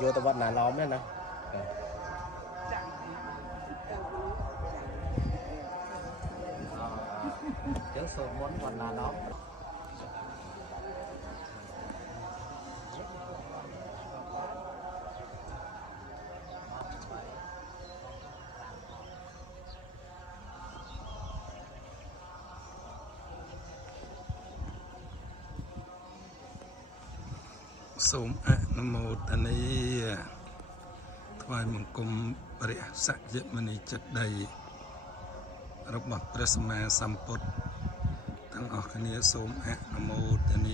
vô tao bắt nà lóm đấy nè trước số muốn còn là lómសូមអនុមោទនាថ្វាយបង្គំព្រះសក្យមុនីចេតិយរបស់ព្រះសម្មាសម្ពុទ្ធទាំងអស់គ្នាសូមអនុមោទនា